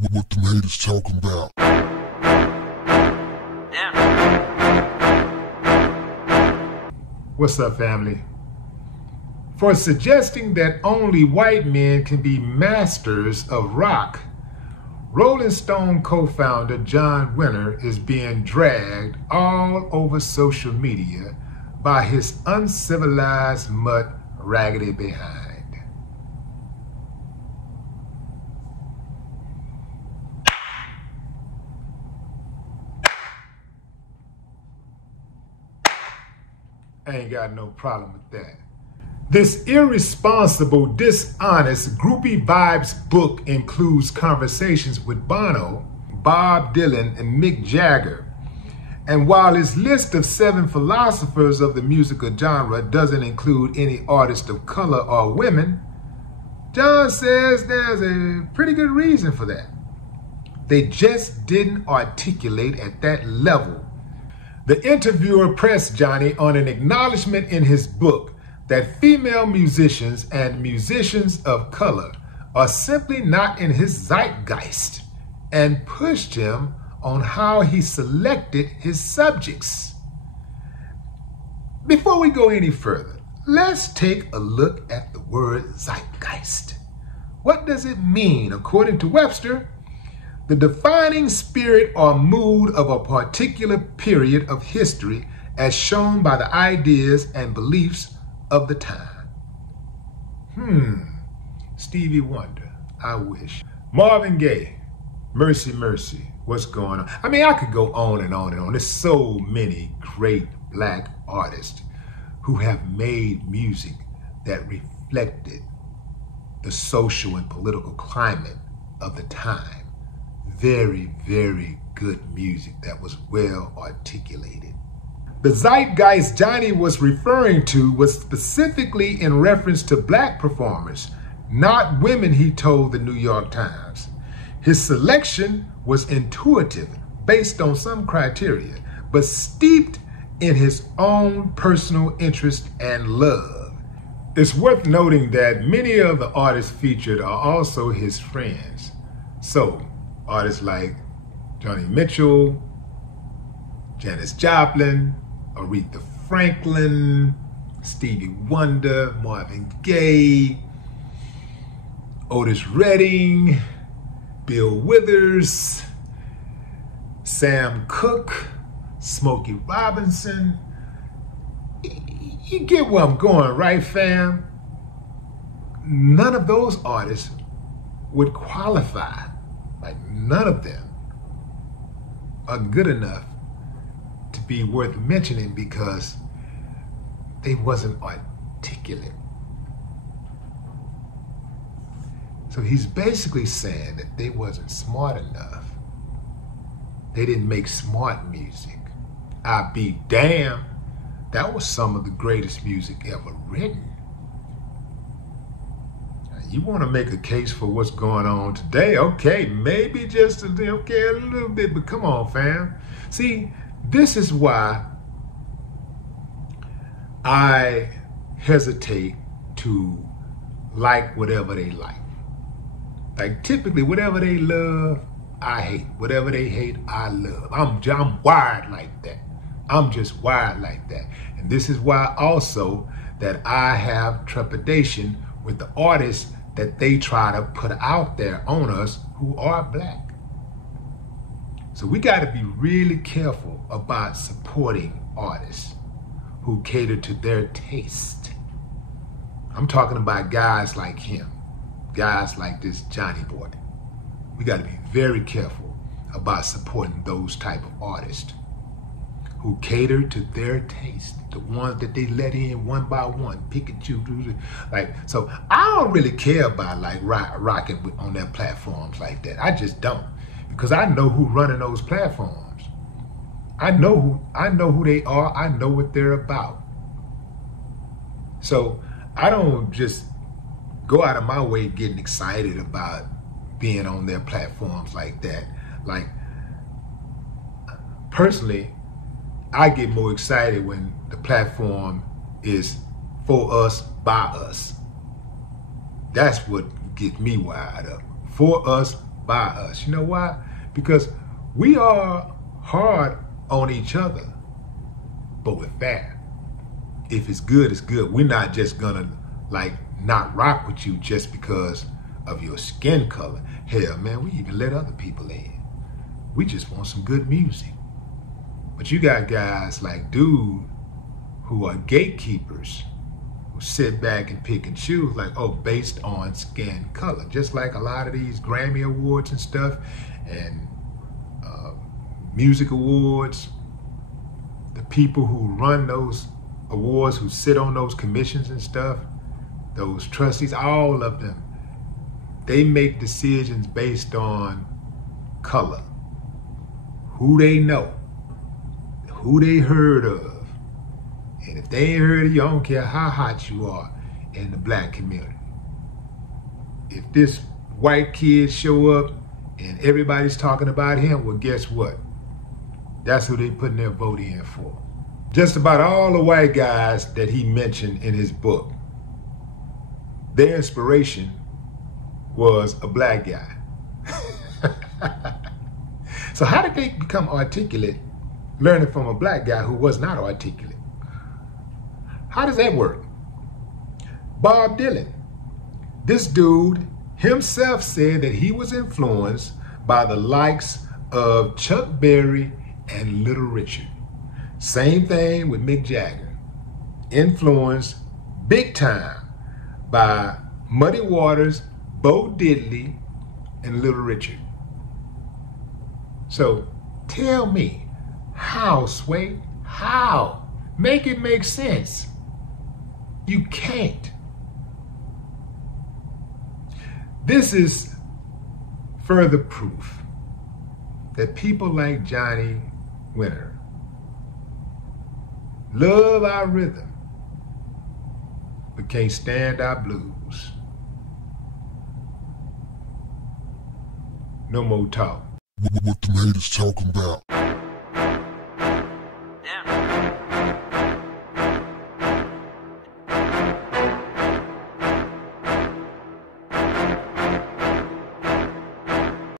What them haters talking about? What's up, family? For suggesting that only white men can be masters of rock, Rolling Stone co-founder John Winter is being dragged all over social media by his uncivilized mutt raggedy behind. I ain't got no problem with that. This irresponsible, dishonest, groupie vibes book includes conversations with Bono, Bob Dylan, and Mick Jagger. And while his list of 7 philosophers of the musical genre doesn't include any artists of color or women, John says there's a pretty good reason for that. They just didn't articulate at that level. The interviewer pressed Johnny on an acknowledgement in his book that female musicians and musicians of color are simply not in his zeitgeist, and pushed him on how he selected his subjects. Before we go any further, let's take a look at the word zeitgeist. What does it mean according to Webster? The defining spirit or mood of a particular period of history as shown by the ideas and beliefs of the time. Stevie Wonder, I wish. Marvin Gaye, Mercy Mercy, what's going on? I mean, I could go on and on and on. There's so many great black artists who have made music that reflected the social and political climate of the time. Very, very good music that was well articulated. The zeitgeist Johnny was referring to was specifically in reference to black performers, not women, he told the New York Times. His selection was intuitive, based on some criteria, but steeped in his own personal interest and love. It's worth noting that many of the artists featured are also his friends. So, artists like Joni Mitchell, Janis Joplin, Aretha Franklin, Stevie Wonder, Marvin Gaye, Otis Redding, Bill Withers, Sam Cooke, Smokey Robinson. You get where I'm going, right, fam? None of those artists would qualify. Like, none of them are good enough to be worth mentioning because they wasn't articulate. So he's basically saying that they wasn't smart enough. They didn't make smart music. I'll be damned, that was some of the greatest music ever written. You want to make a case for what's going on today? Okay, maybe just a little bit, but come on, fam. See, this is why I hesitate to like whatever they like. Like, typically, whatever they love, I hate. Whatever they hate, I love. I'm wired like that. I'm just wired like that. And this is why also that I have trepidation with the artists that they try to put out there on us who are black. So we got to be really careful about supporting artists who cater to their taste. I'm talking about guys like him, guys like this Johnny boy. We got to be very careful about supporting those type of artists who cater to their taste, the ones that they let in one by one, pick and choose. Like, so I don't really care about like rocking on their platforms like that. I just don't, because I know who's running those platforms. I know who they are. I know what they're about. So I don't just go out of my way getting excited about being on their platforms like that. Like, personally, I get more excited when the platform is for us, by us. That's what gets me wired up. For us, by us. You know why? Because we are hard on each other, but we're fair. If it's good, it's good. We're not just gonna not rock with you just because of your skin color. Hell, man, we even let other people in. We just want some good music. But you got guys like dude who are gatekeepers, who sit back and pick and choose based on skin color. Just like a lot of these Grammy Awards and stuff and music awards, the people who run those awards, who sit on those commissions and stuff, those trustees, all of them, they make decisions based on color. Who they know, who they heard of. And if they ain't heard of you, I don't care how hot you are in the black community. If this white kid show up and everybody's talking about him, well, guess what? That's who they putting their vote in for. Just about all the white guys that he mentioned in his book, their inspiration was a black guy. So how did they become articulate learning from a black guy who was not articulate? How does that work? Bob Dylan. This dude himself said that he was influenced by the likes of Chuck Berry and Little Richard. Same thing with Mick Jagger. Influenced big time by Muddy Waters, Bo Diddley, and Little Richard. So tell me, how, Sway? How? Make it make sense. You can't. This is further proof that people like Johnny Winter love our rhythm, but can't stand our blues. No more talk. What the haters talking about?